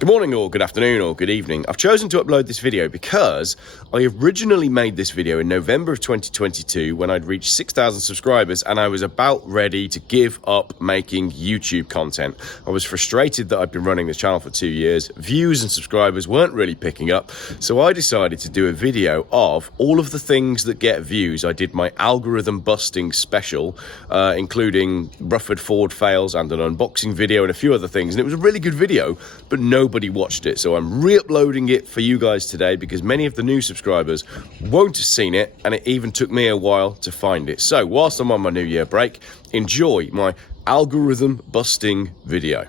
Good morning or good afternoon or good evening. I've chosen to upload this video because I originally made this video in November of 2022 when I'd reached 6,000 subscribers and I was about ready to give up making YouTube content. I was frustrated that I'd been running this channel for 2 years. Views and subscribers weren't really picking up, so I decided to do a video of all of the things that get views. I did my algorithm busting special, including Rufford Ford fails and an unboxing video and a few other things, and it was a really good video, but nobody watched it, so I'm re-uploading it for you guys today because many of the new subscribers won't have seen it, and it even took me a while to find it. So whilst I'm on my New Year break, enjoy my algorithm busting video.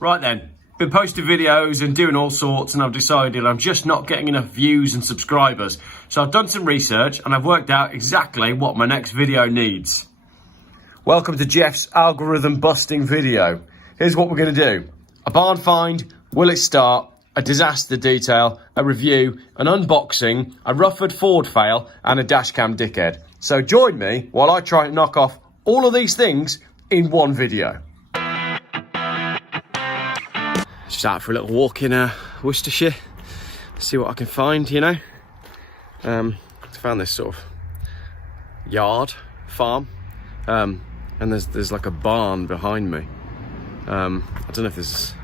Right then, been posting videos and doing all sorts, and I've decided I'm just not getting enough views and subscribers. So I've done some research and I've worked out exactly what my next video needs. Welcome to Geoff's algorithm busting video. Here's what we're going to do. A barn find, will it start, a disaster detail, a review, an unboxing, a Rufford Ford fail, and a dashcam dickhead. So join me while I try and knock off all of these things in one video. Just out for a little walk in Worcestershire, see what I can find, you know. I found this sort of yard, farm, and there's like a barn behind me. I don't know if there's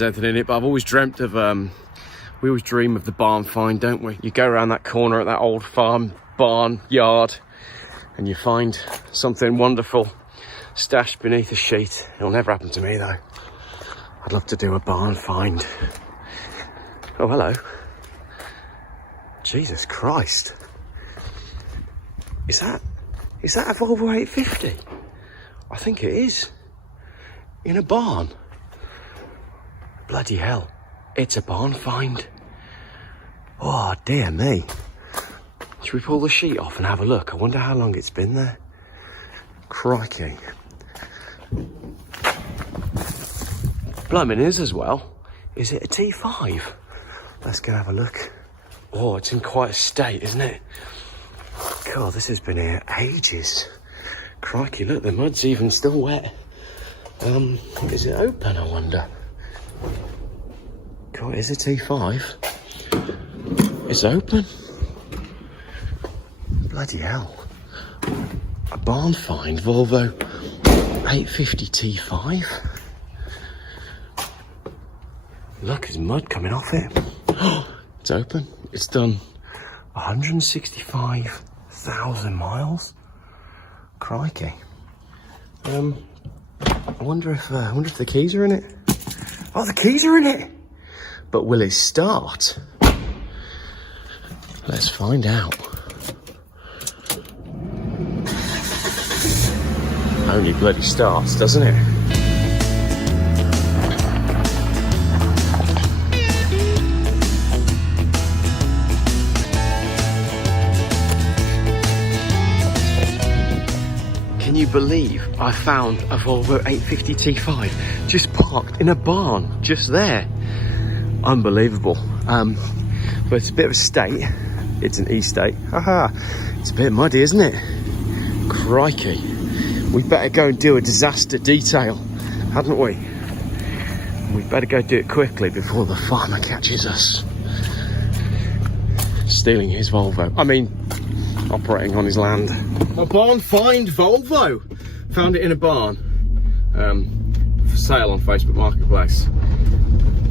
anything in it, but I've always dreamt of, we always dream of the barn find, don't we? You go around that corner at that old farm, barn, yard, and you find something wonderful stashed beneath a sheet. It'll never happen to me though. I'd love to do a barn find. Oh, hello. Jesus Christ. Is that a Volvo 850? I think it is. In a barn. Bloody hell, it's a barn find. Oh dear me. Should we pull the sheet off and have a look? I wonder how long it's been there. Crikey. Blimmin' is as well. Is it a T5? Let's go have a look. Oh, it's in quite a state, isn't it? God, this has been here ages. Crikey, look, the mud's even still wet. Is it open, I wonder? God, is it T5? It's open. Bloody hell. A barn find, Volvo 850 T5. Look, there's mud coming off it. It's open. It's done 165,000 miles. Crikey. I wonder if the keys are in it. Oh, the keys are in it. But will it start? Let's find out. Only bloody starts, doesn't it? Can you believe I found a Volvo 850 T5 just parked in a barn just there? Unbelievable. But it's a bit of a state. It's an E-state. Haha. It's a bit muddy, isn't it? Crikey. We better go and do a disaster detail, hadn't we? We better go do it quickly before the farmer catches us stealing his Volvo. I mean, operating on his land. A barn find Volvo. Found it in a barn. For sale on Facebook Marketplace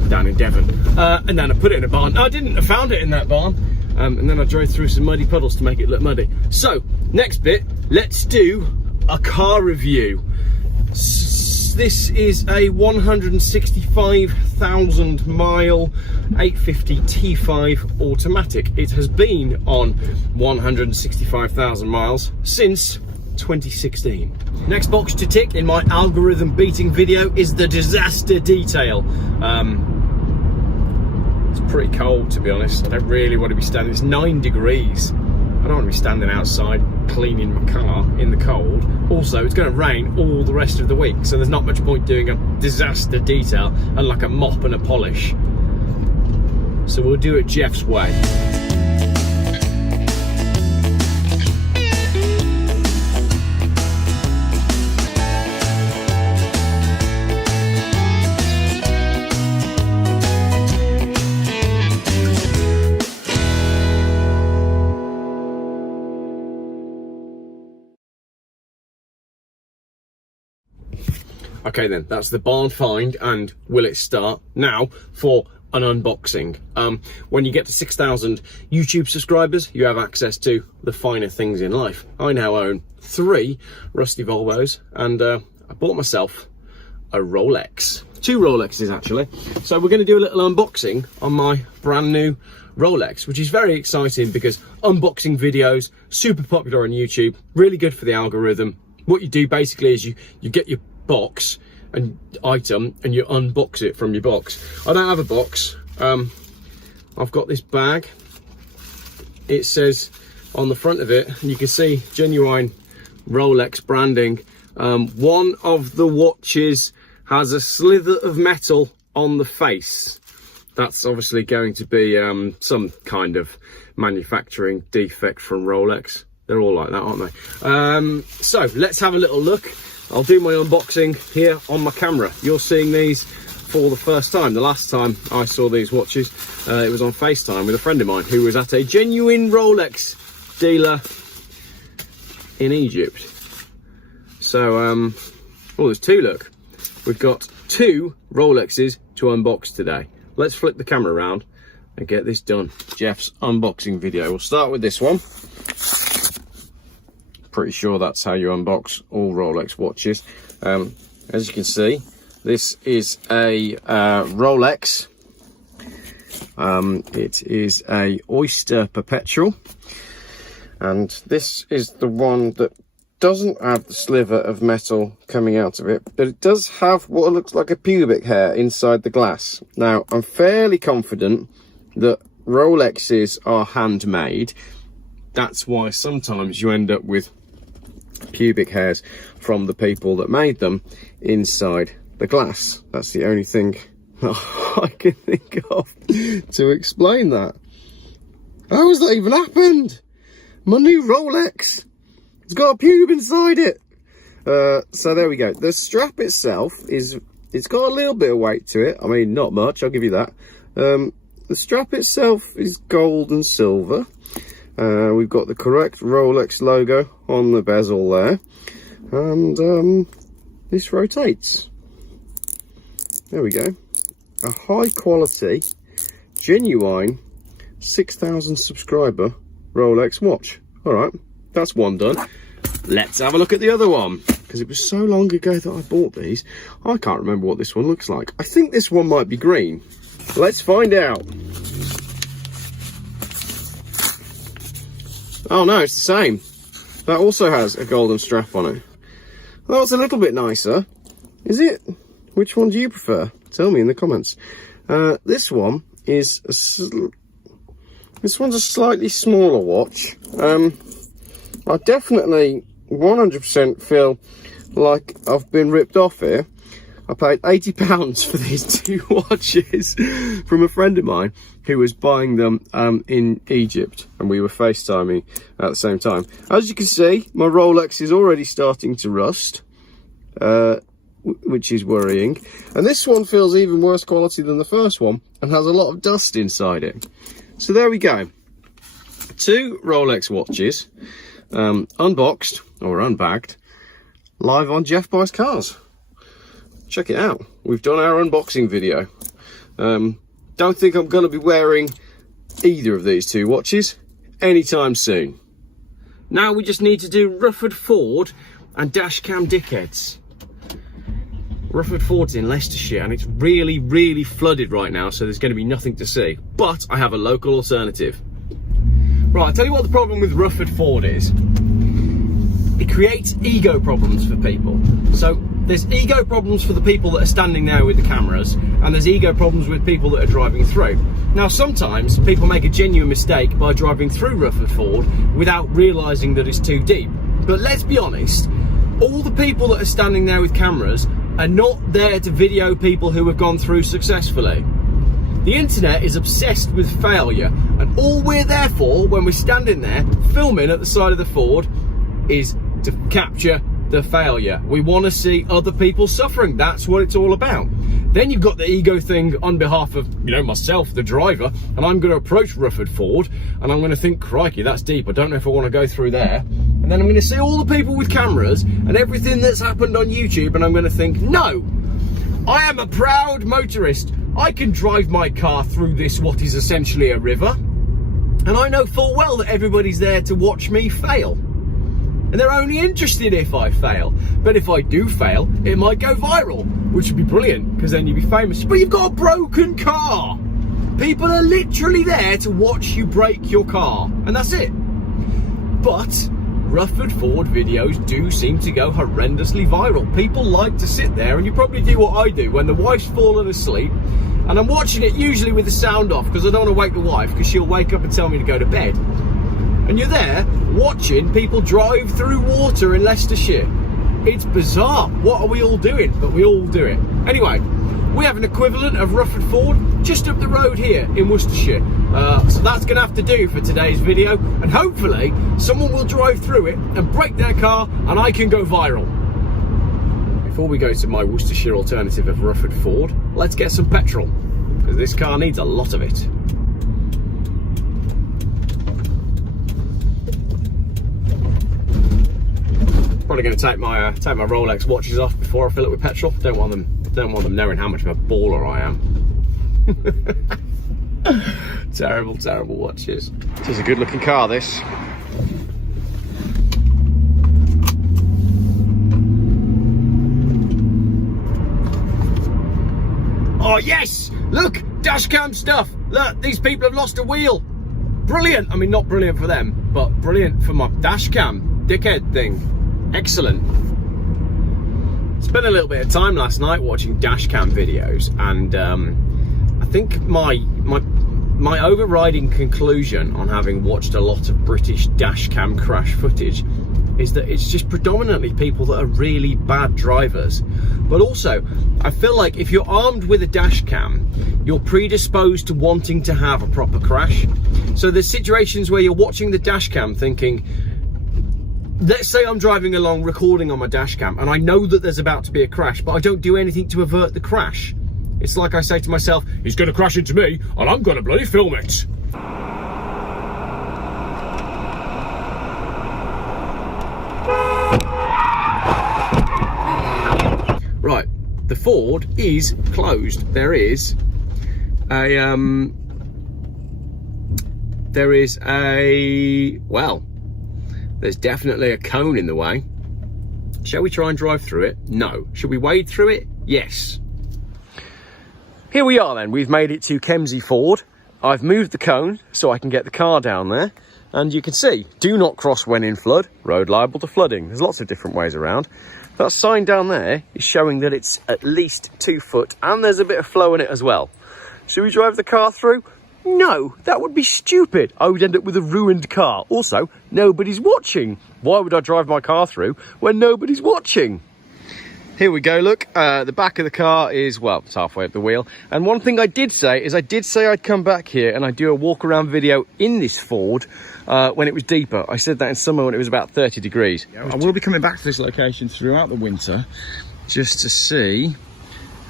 down in Devon. And then I put it in a barn. No, I didn't. I found it in that barn. And then I drove through some muddy puddles to make it look muddy. So, next bit, let's do a car review. This is a 165,000 mile 850 T5 automatic. It has been on 165,000 miles since 2016. Next box to tick in my algorithm beating video is the disaster detail. It's pretty cold, to be honest. I don't really want to be standing. It's 9 degrees. I don't want to be standing outside cleaning my car in the cold. Also, it's going to rain all the rest of the week, so there's not much point doing a disaster detail and like a mop and a polish. So we'll do it Geoff's way. Okay then, that's the barn find, and will it start? Now for an unboxing. When you get to 6,000 YouTube subscribers, you have access to the finer things in life. I now own 3 rusty Volvos, and I bought myself a Rolex. 2 Rolexes actually. So we're going to do a little unboxing on my brand new Rolex, which is very exciting because unboxing videos, super popular on YouTube, really good for the algorithm. What you do basically is you get your box and item and you unbox it from your box. I don't have a box. I've got this bag. It says on the front of it, and you can see genuine Rolex branding. One of the watches has a slither of metal on the face. That's obviously going to be some kind of manufacturing defect from Rolex. They're all like that, aren't they? So let's have a little look. I'll do my unboxing here on my camera. You're seeing these for the first time. The last time I saw these watches, it was on FaceTime with a friend of mine who was at a genuine Rolex dealer in Egypt. So, oh, there's 2, look. We've got 2 Rolexes to unbox today. Let's flip the camera around and get this done. Geoff's unboxing video. We'll start with this one. Pretty sure that's how you unbox all Rolex watches. As you can see, this is a Rolex. It is a Oyster Perpetual, and this is the one that doesn't have the sliver of metal coming out of it, but it does have what looks like a pubic hair inside the glass. Now, I'm fairly confident that Rolexes are handmade. That's why sometimes you end up with pubic hairs from the people that made them inside the glass. That's the only thing I can think of to explain that. How has that even happened? My new Rolex, it's got a pube inside it. So there we go. The strap itself it's got a little bit of weight to it. I mean, not much, I'll give you that. The strap itself is gold and silver. We've got the correct Rolex logo on the bezel there, and this rotates. There we go. A high quality, genuine 6,000 subscriber Rolex watch. All right, that's one done. Let's have a look at the other one, because it was so long ago that I bought these. I can't remember what this one looks like. I think this one might be green. Let's find out. Oh no, it's the same. That also has a golden strap on it. Well, that's a little bit nicer. Is it? Which one do you prefer? Tell me in the comments. This one is this one's a slightly smaller watch. I definitely 100% feel like I've been ripped off here. I paid £80 for these 2 watches from a friend of mine who was buying them in Egypt, and we were FaceTiming at the same time. As you can see, my Rolex is already starting to rust, which is worrying. And this one feels even worse quality than the first one and has a lot of dust inside it. So there we go. 2 Rolex watches, unboxed or unbagged, live on Geoff Buys Cars. Check it out. We've done our unboxing video. Don't think I'm going to be wearing either of these 2 watches anytime soon. Now we just need to do Rufford Ford and Dashcam dickheads. Rufford Ford's in Leicestershire and it's really, really flooded right now, so there's going to be nothing to see. But I have a local alternative. Right, I'll tell you what the problem with Rufford Ford is. It creates ego problems for people. So there's ego problems for the people that are standing there with the cameras, and there's ego problems with people that are driving through. Now, sometimes people make a genuine mistake by driving through Rufford Ford without realising that it's too deep. But let's be honest, all the people that are standing there with cameras are not there to video people who have gone through successfully. The internet is obsessed with failure, and all we're there for when we're standing there filming at the side of the Ford is to capture the failure. We want to see other people suffering. That's what it's all about. Then you've got the ego thing on behalf of, you know, myself, the driver, and I'm going to approach Rufford Ford and I'm going to think, crikey, that's deep. I don't know if I want to go through there. and then I'm going to see all the people with cameras and everything that's happened on YouTube, and I'm going to think, no, I am a proud motorist. I can drive my car through this, what is essentially a river, and I know full well that everybody's there to watch me fail. And they're only interested if I fail. But if I do fail, it might go viral, which would be brilliant, because then you'd be famous. But you've got a broken car. People are literally there to watch you break your car, and that's it. But Rufford Ford videos do seem to go horrendously viral. People like to sit there, and you probably do what I do when the wife's fallen asleep, and I'm watching it usually with the sound off, because I don't want to wake the wife, because she'll wake up and tell me to go to bed. And you're there watching people drive through water in Leicestershire. It's bizarre. What are we all doing? But we all do it. Anyway, we have an equivalent of Rufford Ford just up the road here in Worcestershire. So that's going to have to do for today's video. And hopefully someone will drive through it and break their car and I can go viral. Before we go to my Worcestershire alternative of Rufford Ford, let's get some petrol, because this car needs a lot of it. Probably going to take my Rolex watches off before I fill it with petrol. Don't want them knowing how much of a baller I am. Terrible watches. This is a good looking car, this. Oh yes! Look, dashcam stuff. Look, these people have lost a wheel. Brilliant. I mean, not brilliant for them, but brilliant for my dashcam dickhead thing. Excellent. Spent a little bit of time last night watching dashcam videos, and I think my overriding conclusion on having watched a lot of British dashcam crash footage is that it's just predominantly people that are really bad drivers. But also, I feel like if you're armed with a dashcam, you're predisposed to wanting to have a proper crash. So there's situations where you're watching the dashcam thinking, let's say I'm driving along recording on my dashcam and I know that there's about to be a crash, but I don't do anything to avert the crash. It's like I say to myself, he's going to crash into me and I'm going to bloody film it. Right, the Ford is closed. There's definitely a cone in the way. Shall we try and drive through it? No. Should we wade through it? Yes. Here we are then. We've made it to Kemsey Ford. I've moved the cone so I can get the car down there. And you can see, do not cross when in flood, road liable to flooding. There's lots of different ways around. That sign down there is showing that it's at least 2 foot and there's a bit of flow in it as well. Should we drive the car through? No, that would be stupid. I would end up with a ruined car. Also, nobody's watching. Why would I drive my car through when nobody's watching? Here we go, look. The back of the car is, well, it's halfway up the wheel. And one thing I did say is I'd come back here and I'd do a walk around video in this Ford when it was deeper. I said that in summer when it was about 30 degrees. I will be coming back to this location throughout the winter just to see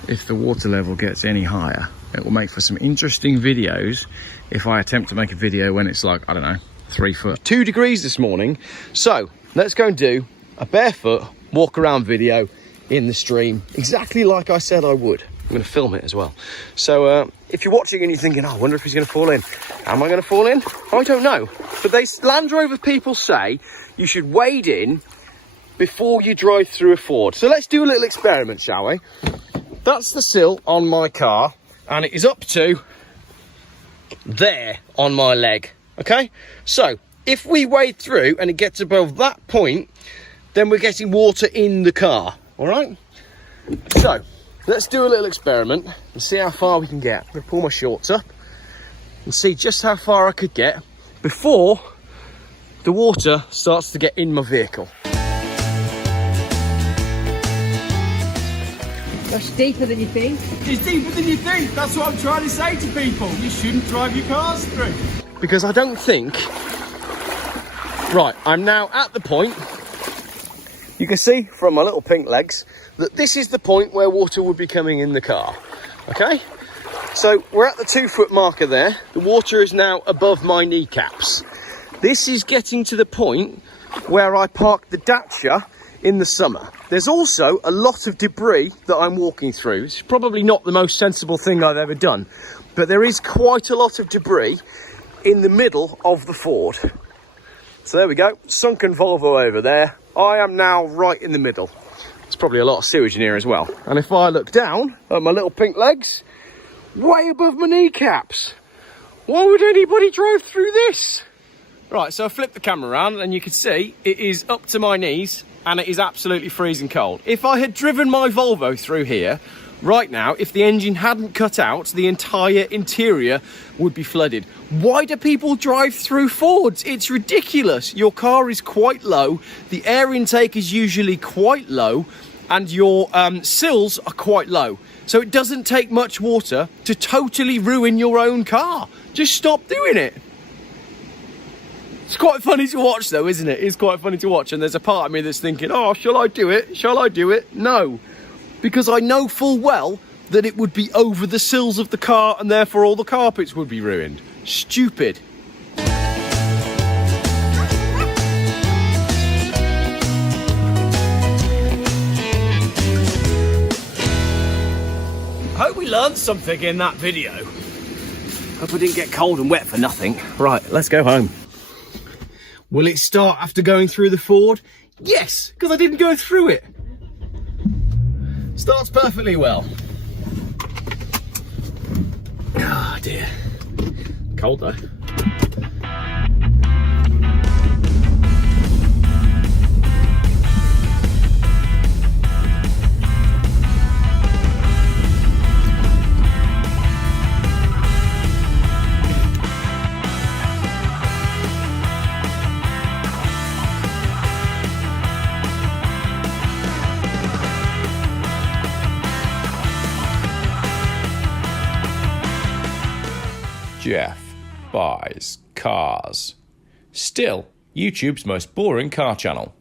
if the water level gets any higher. It will make for some interesting videos if I attempt to make a video when it's like, I don't know, 3 foot. 2 degrees this morning. So let's go and do a barefoot walk around video in the stream, exactly like I said I would. I'm going to film it as well. So if you're watching and you're thinking, oh, I wonder if he's going to fall in. Am I going to fall in? I don't know. But Land Rover people say you should wade in before you drive through a Ford. So let's do a little experiment, shall we? That's the sill on my car, and it is up to there on my leg. Okay? So if we wade through and it gets above that point, then we're getting water in the car. All right? So let's do a little experiment and see how far we can get. I'm going to pull my shorts up and see just how far I could get before the water starts to get in my vehicle. That's deeper than you think. It's deeper than you think. That's what I'm trying to say to people. You shouldn't drive your cars through. Because I don't think... Right, I'm now at the point... You can see from my little pink legs that this is the point where water would be coming in the car. Okay? So we're at the 2 foot marker there. The water is now above my kneecaps. This is getting to the point where I parked the Dacia in the summer. There's also a lot of debris that I'm walking through. It's probably not the most sensible thing I've ever done, but there is quite a lot of debris in the middle of the Ford. So there we go, sunken Volvo over there. I am now right in the middle. There's probably a lot of sewage in here as well. And if I look down at my little pink legs, way above my kneecaps. Why would anybody drive through this? Right, so I flipped the camera around and you can see it is up to my knees and it is absolutely freezing cold. If I had driven my Volvo through here, right now, if the engine hadn't cut out, the entire interior would be flooded. Why do people drive through Fords? It's ridiculous. Your car is quite low, the air intake is usually quite low, and your sills are quite low. So it doesn't take much water to totally ruin your own car. Just stop doing it. It's quite funny to watch though, isn't it? It's quite funny to watch, and there's a part of me that's thinking, oh, shall I do it? Shall I do it? No. Because I know full well that it would be over the sills of the car and therefore all the carpets would be ruined. Stupid. I hope we learned something in that video. Hope I didn't get cold and wet for nothing. Right, let's go home. Will it start after going through the Ford? Yes, because I didn't go through it. Starts perfectly well. Ah, dear. Cold though. Geoff buys cars. Still YouTube's most boring car channel.